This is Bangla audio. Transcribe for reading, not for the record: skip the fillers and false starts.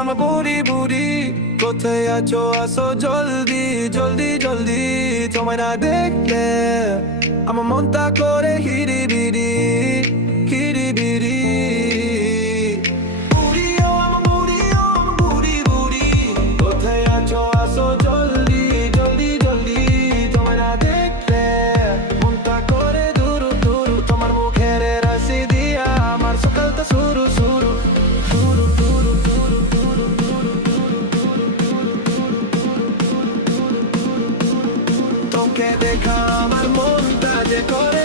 আমার বুড়ি বুড়ি কোথায় আছো আসো জলদি জলদি জলদি তোমায় না দেখলে আমার মনটা করে হিরি বিরি হিরি বিরি আমার বুড়ি বুড়ি কোথায় আছো আসো জলদি জলদি জলদি তোমায় না দেখলে মনটা করে দুরু দুরু তোমার মুখের রাশি দিয়া আমার সকালটা শুরু শুরু শুরু শুরু শুরু শুরু তোকে দেখা আমার মনটা যে করে